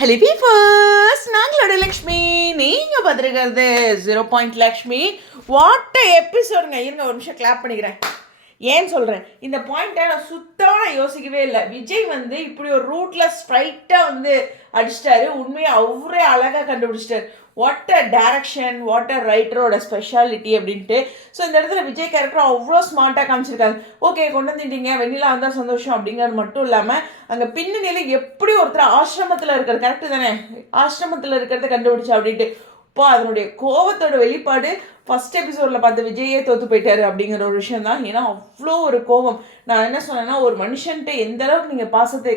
Hello பீஃபர்ஸ், நாங்களோட Lakshmi. நீங்கள் பார்த்துருக்கிறது 0 Lakshmi. What எபிசோடுங்க. இருங்க ஒரு நிமிஷம் கிளாப் பண்ணிக்கிறேன். ஏன்னு சொல்கிறேன், இந்த பாயிண்ட்டை நான் சுத்தமாக யோசிக்கவே இல்லை. விஜய் வந்து இப்படி ஒரு ரூட்டில் ஸ்ட்ரைட்டாக வந்து அடிச்சிட்டாரு. உண்மையை அவரே அழகாக கண்டுபிடிச்சிட்டாரு. What a direction, what a ரைட்டரோட ஸ்பெஷாலிட்டி அப்படின்ட்டு. ஸோ இந்த இடத்துல விஜய் கேரக்டர் அவ்வளோ ஸ்மார்ட்டாக காமிச்சிருக்காங்க. ஓகே, கொண்டு வந்துட்டீங்க, வெண்ணிலா வந்தால் சந்தோஷம் அப்படிங்கிறது மட்டும் இல்லாமல் அங்கே பின்னணியில் எப்படி ஒருத்தர் ஆசிரமத்தில் இருக்கிற கரெக்டு தானே, ஆசிரமத்தில் இருக்கிறத கண்டுபிடிச்சா அப்படின்ட்டு. இப்போ அதனுடைய கோபத்தோட வெளிப்பாடு ஃபர்ஸ்ட் எபிசோடில் பார்த்த விஜயே தோற்று போயிட்டாரு அப்படிங்கிற ஒரு விஷயம் தான். ஏன்னா அவ்வளோ ஒரு கோபம். நான் என்ன சொன்னேன்னா, ஒரு மனுஷன்ட்டு எந்த அளவுக்கு நீங்கள் பாசத்தை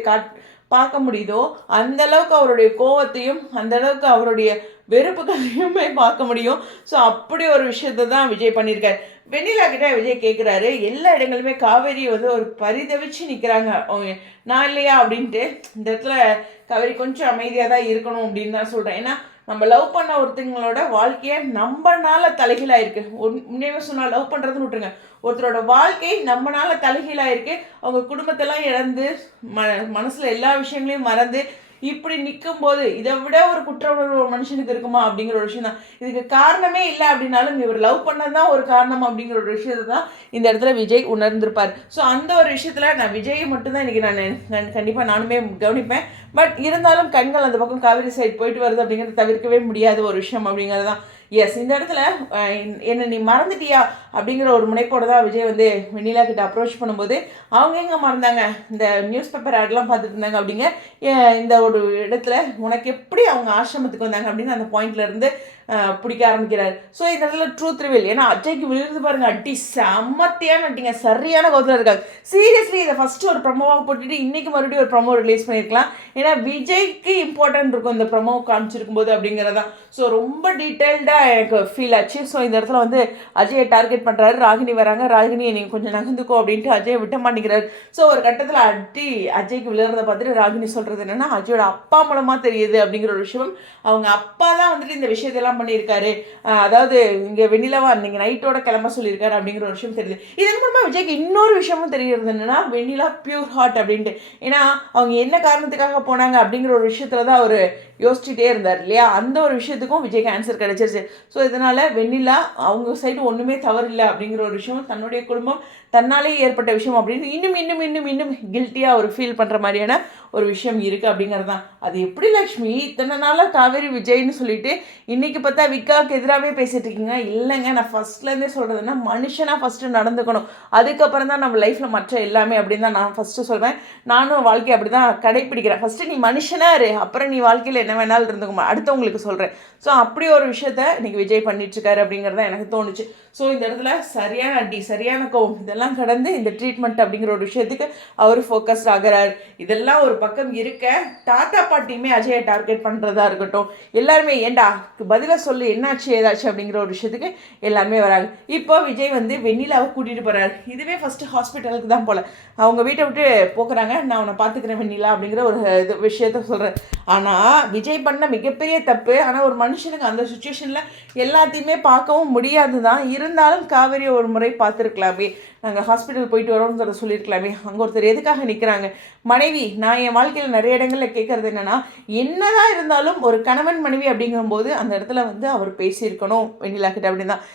பார்க்க முடியுதோ அந்த அளவுக்கு அவருடைய கோவத்தையும் அந்த அளவுக்கு அவருடைய வெறுப்புகளையுமே பார்க்க முடியும். ஸோ அப்படி ஒரு விஷயத்தை தான் விஜய் பண்ணியிருக்காரு. வெண்ணிலா கிட்ட விஜய் கேட்குறாரு, எல்லா இடங்களுமே காவேரி வந்து ஒரு பரிதவிச்சு நிற்கிறாங்க, அவங்க நான் இல்லையா அப்படின்ட்டு. இந்த இடத்துல காவேரி கொஞ்சம் அமைதியாக தான் இருக்கணும் அப்படின்னு தான் சொல்கிறேன். ஏன்னா நம்ம லவ் பண்ண ஒருத்தங்களோட வாழ்க்கையை நம்மனால தலைகீழாயிருக்கு. உண்மையாக சொன்னால் லவ் பண்ணுறதுன்னு விட்டுருங்க, ஒருத்தரோட வாழ்க்கை நம்மனால தலைகீழாயிருக்கு. அவங்க குடும்பத்தெல்லாம் இழந்து மனசில் எல்லா விஷயங்களையும் மறந்து இப்படி நிற்கும்போது இதை விட ஒரு குற்ற உணர்வு ஒரு மனுஷனுக்கு இருக்குமா அப்படிங்கிற ஒரு விஷயம் தான். இதுக்கு காரணமே இல்லை அப்படின்னாலும் இவர் லவ் பண்ணது தான் ஒரு காரணம் அப்படிங்கிற ஒரு விஷயத்தை தான் இந்த இடத்துல விஜய் உணர்ந்திருப்பார். ஸோ அந்த ஒரு விஷயத்தில் நான் விஜயை மட்டும்தான் இன்றைக்கி நான் கண்டிப்பாக நானுமே கவனிப்பேன். பட் இருந்தாலும் கண்கள் அந்த பக்கம் காவேரி சைடு போயிட்டு வருது அப்படிங்கிறத தவிர்க்கவே முடியாத ஒரு விஷயம் அப்படிங்கிறது தான். எஸ், இந்த இடத்துல என்னை நீ மறந்துட்டியா அப்படிங்கிற ஒரு முனைப்போடு தான் விஜய் வந்து வெண்ணிலா கிட்ட அப்ரோச் பண்ணும்போது அவங்க எங்கே மறந்தாங்க, இந்த நியூஸ் பேப்பர் ஆட்லாம் பார்த்துட்டு இருந்தாங்க அப்படிங்க இந்த ஒரு இடத்துல உனக்கு எப்படி அவங்க ஆசிரமத்துக்கு வந்தாங்க அப்படின்னு அந்த பாயிண்ட்ல இருந்து பிடிக்க ஆரம்பிக்கிறாரு. ஸோ இந்த இடத்துல ட்ரூத் ரிவீல். ஏன்னா அஜய்க்கு விழுந்து பாருங்க, அட்டி செம்மத்தியான அட்டிங்க, சரியான கோத்தில் இருக்காங்க. சீரியஸ்லி இதை ஃபர்ஸ்ட் ஒரு ப்ரமோவாக போட்டுட்டு இன்னைக்கு மறுபடியும் ஒரு ப்ரமோ ரிலீஸ் பண்ணியிருக்கலாம். ஏன்னா விஜய்க்கு இம்பார்ட்டன்ட் இருக்கும் இந்த ப்ரமோ காமிச்சிருக்கும் போது அப்படிங்கிறதான். ஸோ ரொம்ப டீட்டெயில்டாக எனக்கு ஃபீல் ஆச்சு. ஸோ இந்த இடத்துல வந்து அஜயை டார்கெட் பண்ணுறாரு. ராகினி வராங்க, ராகினியை நீங்கள் கொஞ்சம் நகர்ந்துக்கோ அப்படின்ட்டு அஜயை விட்ட மாட்டேங்கிறாரு. ஸோ ஒரு கட்டத்தில் அட்டி அஜய்க்கு விழுறதை பார்த்துட்டு ராகினி சொல்கிறது என்னென்னா, அஜயோட அப்பா மூலமாக தெரியுது அப்படிங்கிற ஒரு விஷயம். அவங்க அப்பா தான் வந்துட்டு இந்த விஷயத்தெல்லாம் பண்ணியிருக்காரு, அதாவது இங்கே வெண்ணிலாவா நீங்கள் நைட்டோட கிளம்ப சொல்லியிருக்காரு அப்படிங்கிற ஒரு விஷயம் தெரியுது. இதன் மூலமாக விஜய்க்கு இன்னொரு விஷயமும் தெரிகிறது என்னென்னா, வெண்ணிலா பியூர் ஹார்ட் அப்படின்ட்டு. ஏன்னா அவங்க என்ன காரணத்துக்காக போனாங்க அப்படிங்கிற ஒரு விஷயத்துல தான் அவர் யோசிச்சுட்டே இருந்தார் இல்லையா. அந்த ஒரு விஷயத்துக்கும் விஜய்க்கு ஆன்சர் கிடைச்சிருச்சு. ஸோ இதனால் வெண்ணிலா அவங்க சைடு ஒன்றுமே தவறில்லை அப்படிங்கிற ஒரு விஷயம், தன்னுடைய குடும்பம் தன்னாலே ஏற்பட்ட விஷயம் அப்படின்னு இன்னும் இன்னும் இன்னும் இன்னும் கில்ட்டியாக ஒரு ஃபீல் பண்ணுற மாதிரியான ஒரு விஷயம் இருக்குது அப்படிங்கிறது தான். அது எப்படி லக்ஷ்மி இத்தனை நாளாக காவேரி விஜய்னு சொல்லிட்டு இன்றைக்கி பார்த்தா விக்காவுக்கு எதிராகவே பேசிகிட்டு இருக்கீங்க? இல்லைங்க, நான் ஃபஸ்ட்லேருந்தே சொல்கிறதுன்னா மனுஷனாக ஃபஸ்ட்டு நடந்துக்கணும், அதுக்கப்புறம் தான் நம்ம லைஃப்பில் மற்ற எல்லாமே அப்படின்னு தான் நான் ஃபஸ்ட்டு சொல்வேன். நானும் வாழ்க்கை அப்படி தான் கடைப்பிடிக்கிறேன். ஃபஸ்ட்டு நீ மனுஷனாக இரு, அப்புறம் நீ வாழ்க்கையில் என்ன வேணாலும் இருந்துக்குமா, அடுத்தவங்களுக்கு சொல்கிறேன். ஸோ அப்படி ஒரு விஷயத்த இன்றைக்கி விஜய் பண்ணிட்டுருக்காரு அப்படிங்கிறத எனக்கு தோணுச்சு. ஸோ இந்த இடத்துல சரியான அடி, சரியான கோவம் இதெல்லாம் கடந்து இந்த ட்ரீட்மெண்ட் அப்படிங்கிற ஒரு விஷயத்துக்கு அவர் ஃபோக்கஸ்ட் ஆகிறார். இதெல்லாம் ஒரு பக்கம் இருக்க, தாத்தா பாட்டியுமே அஜயை டார்கெட் பண்ணுறதா இருக்கட்டும், எல்லாருமே ஏண்டா பதிலாக சொல்லு என்னாச்சு ஏதாச்சு அப்படிங்கிற ஒரு விஷயத்துக்கு எல்லாருமே வராங்க. இப்போ விஜய் வந்து வெண்ணிலாவை கூட்டிகிட்டு போகிறாரு. இதுவே ஃபஸ்ட்டு ஹாஸ்பிட்டலுக்கு தான் போல, அவங்க வீட்டை விட்டு போக்குறாங்க, நான் உன்னை பார்த்துக்கிறேன் வெண்ணிலா அப்படிங்கிற ஒரு இது விஷயத்த சொல்கிறேன். ஆனால் விஜய் பண்ண மிகப்பெரிய தப்பு. ஆனால் ஒரு மனுஷனுக்கு அந்த சுச்சுவேஷனில் எல்லாத்தையுமே பார்க்கவும் முடியாது தான். இருந்தாலும் காவேரியை ஒரு முறை பார்த்துருக்கலாமே, நாங்கள் ஹாஸ்பிட்டல் போயிட்டு வரோம்னு சொல்லியிருக்கலாமே. அங்கே ஒருத்தர் எதுக்காக நிற்கிறாங்க, மனைவி. நான் என் வாழ்க்கையில் நிறைய இடங்களில் கேட்குறது என்னென்னா, என்னதான் இருந்தாலும் ஒரு கணவன் மனைவி அப்படிங்கும்போது அந்த இடத்துல வந்து அவர் பேசியிருக்கணும் வெண்ணிலா கிட்ட அப்படின்னு தான்.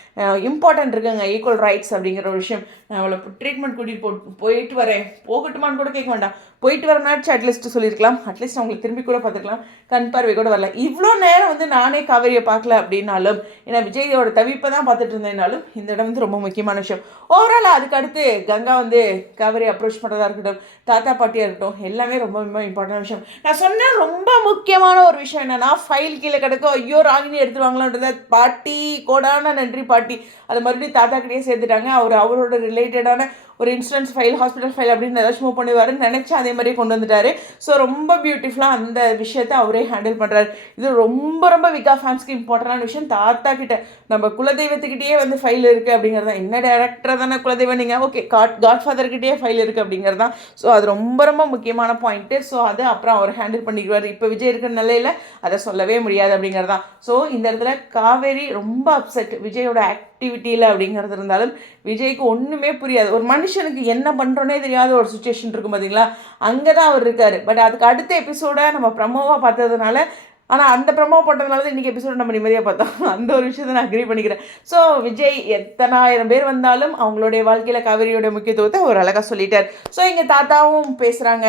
இம்பார்ட்டன்ட் இருக்குங்க, ஈக்குவல் ரைட்ஸ் அப்படிங்கிற ஒரு விஷயம். நான் அவளை ட்ரீட்மெண்ட் கூட்டிகிட்டு போயிட்டு வரேன், போகட்டுமான்னு கூட கேட்க வேண்டாம், போயிட்டு வரனாச்சு அட்லீஸ்ட் சொல்லியிருக்கலாம். அட்லீஸ்ட் அவங்களுக்கு திரும்பி கூட பார்த்துக்கலாம், கண் பார்வை கூட வரல. இவ்வளோ நேரம் வந்து நானே காவேரியை பார்க்கல அப்படின்னாலும், ஏன்னா விஜயோட தவிப்பை தான் பார்த்துட்டு இருந்தேனாலும் இந்த இடம் வந்து ரொம்ப முக்கியமான விஷயம். ஓவரால் அதுக்கு அடுத்து கங்கா வந்து காவேரி அப்ரோச் பண்ணுறதா இருக்கட்டும், தாத்தா பாட்டியாக இருக்கட்டும், எல்லாமே ரொம்ப ரொம்ப இம்பார்ட்டன்ட் விஷயம். நான் சொன்ன ரொம்ப முக்கியமான ஒரு விஷயம் என்னென்னா, ஃபைல் கீழே கிடக்கும், ஐயோ ராகினி எடுத்துருவாங்களான்றத, பாட்டி கோடான நன்றி பாட்டி அது மறுபடியும் தாத்தா கிட்டே சேர்த்துட்டாங்க. அவரோட ரிலேட்டடான ஒரு இன்சூரன்ஸ் ஃபைல், ஹாஸ்பிட்டல் ஃபைல் அப்படின்னு ஏதாச்சும் மூவ் பண்ணுவாருன்னு நினச்சி அதே மாதிரியே கொண்டு வந்துட்டார். ஸோ ரொம்ப பியூட்டிஃபுல்லாக அந்த விஷயத்தை அவரே ஹேண்டில் பண்ணுறாரு. இது ரொம்ப ரொம்ப விகா ஃபேன்ஸ்க்கு இம்பார்ட்டண்டான விஷயம். தாத்தா கிட்ட நம்ம குலதெய்வத்துக்கிட்டே வந்து ஃபைல் இருக்குது அப்படிங்கிறது தான். என்ன டேரக்டர் தானே குலதெய்வம், நீங்கள் ஓகே காட்ஃபாதர்கிட்டே ஃபைல் இருக்குது அப்படிங்கிறது தான். ஸோ அது ரொம்ப ரொம்ப முக்கியமான பாயிண்ட்டு. ஸோ அது அப்புறம் அவர் ஹேண்டில் பண்ணிக்குவார். இப்போ விஜய் இருக்கிற நிலையில் அதை சொல்லவே முடியாது அப்படிங்கிறது தான். ஸோ இந்த இடத்துல காவேரி ரொம்ப அப்செட். விஜயோட ஆக்டிவிட்டியில் அப்படிங்கிறது இருந்தாலும் விஜய்க்கு ஒன்றுமே புரியாது. ஒரு மனுஷனுக்கு என்ன பண்ணுறோன்னே தெரியாத ஒரு சுச்சுவேஷன் இருக்கும் பார்த்தீங்களா, அங்கே தான் அவர் இருக்கார். பட் அதுக்கு அடுத்த எபிசோடை நம்ம ப்ரமோவாக பார்த்ததுனால, ஆனால் அந்த ப்ரமோ போட்டதுனால தான் இன்றைக்கி எபிசோட நம்ம நிம்மதியாக பார்த்தோம். அந்த ஒரு விஷயத்தை நான் அக்ரி பண்ணிக்கிறேன். ஸோ விஜய் எத்தனாயிரம் பேர் வந்தாலும் அவங்களுடைய வாழ்க்கையில் காவேரியோட முக்கியத்துவத்தை அவர் அழகாக சொல்லிட்டார். ஸோ இங்கே தாத்தாவும் பேசுகிறாங்க,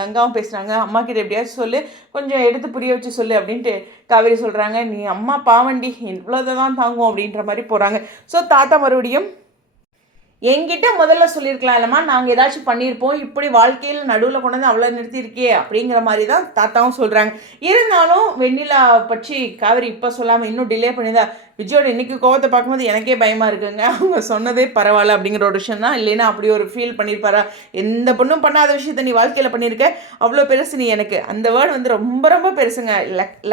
கங்காவும் பேசுகிறாங்க, அம்மா கிட்ட எப்படியாச்சும் சொல்லு, கொஞ்சம் எடுத்து புரிய வச்சு சொல்லு அப்படின்ட்டு காவேரி சொல்கிறாங்க. நீ அம்மா பாவண்டி, இவ்வளோதை தான் தாங்கும் அப்படின்ற மாதிரி போகிறாங்க. ஸோ தாத்தா மறுபடியும் என்கிட்ட முதல்ல சொல்லியிருக்கலாம் இல்லைம்மா, நாங்கள் ஏதாச்சும் பண்ணியிருப்போம், இப்படி வாழ்க்கையில் நடுவில் கொண்டு வந்து அவ்வளோ நிறுத்தியிருக்கே அப்படிங்கிற மாதிரி தான் தாத்தாவும் சொல்கிறாங்க. இருந்தாலும் வெண்ணிலா பற்றி காவேரி இப்போ சொல்லாமல் இன்னும் டிலே பண்ணிதான் விஜயோட இன்றைக்கி கோவத்தை பார்க்கும்போது எனக்கே பயமாக இருக்குங்க. அவங்க சொன்னதே பரவாயில்ல அப்படிங்கிற ஒரு விஷயம் தான். இல்லைன்னா அப்படி ஒரு ஃபீல் பண்ணியிருப்பாரா, எந்த பொண்ணும் பண்ணாத விஷயத்த நீ வாழ்க்கையில் பண்ணியிருக்க, அவ்வளோ பெருசு நீ எனக்கு. அந்த வேர்டு வந்து ரொம்ப ரொம்ப பெருசுங்க.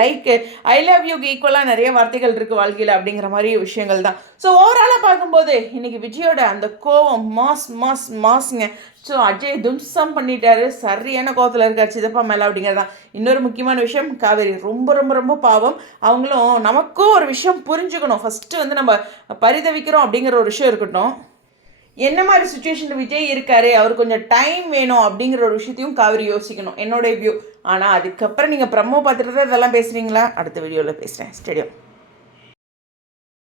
லைக் ஐ லவ் யூக்கு ஈக்குவலாக நிறைய வார்த்தைகள் இருக்குது வாழ்க்கையில் அப்படிங்கிற மாதிரி விஷயங்கள் தான். ஸோ ஓவராலாக பார்க்கும்போது இன்றைக்கி விஜயோட அந்த கோவம் மாஸ்ங்க. ஸோ அஜய் தும்சம் பண்ணிட்டாரு, சரியான கோவத்தில் இருக்கார் சிதப்பா மேலே அப்படிங்கிறதான். இன்னொரு முக்கியமான விஷயம், காவேரி ரொம்ப ரொம்ப ரொம்ப பாவம். அவங்களும் நமக்கும் ஒரு விஷயம் புரிஞ்சுக்கணும். ஃபஸ்ட்டு வந்து நம்ம பரிதவிக்கிறோம் அப்படிங்கிற ஒரு விஷயம் இருக்கட்டும், என்ன மாதிரி சுச்சுவேஷனில் விஜய் இருக்காரு, அவர் கொஞ்சம் டைம் வேணும் அப்படிங்கிற ஒரு விஷயத்தையும் காவேரி யோசிக்கணும், என்னோட வியூ. ஆனால் அதுக்கப்புறம் நீங்கள் ப்ரமோ பார்த்துட்டு தான் இதெல்லாம் பேசுகிறீங்களா? அடுத்த வீடியோவில் பேசுகிறேன். ஸ்டேடியம்.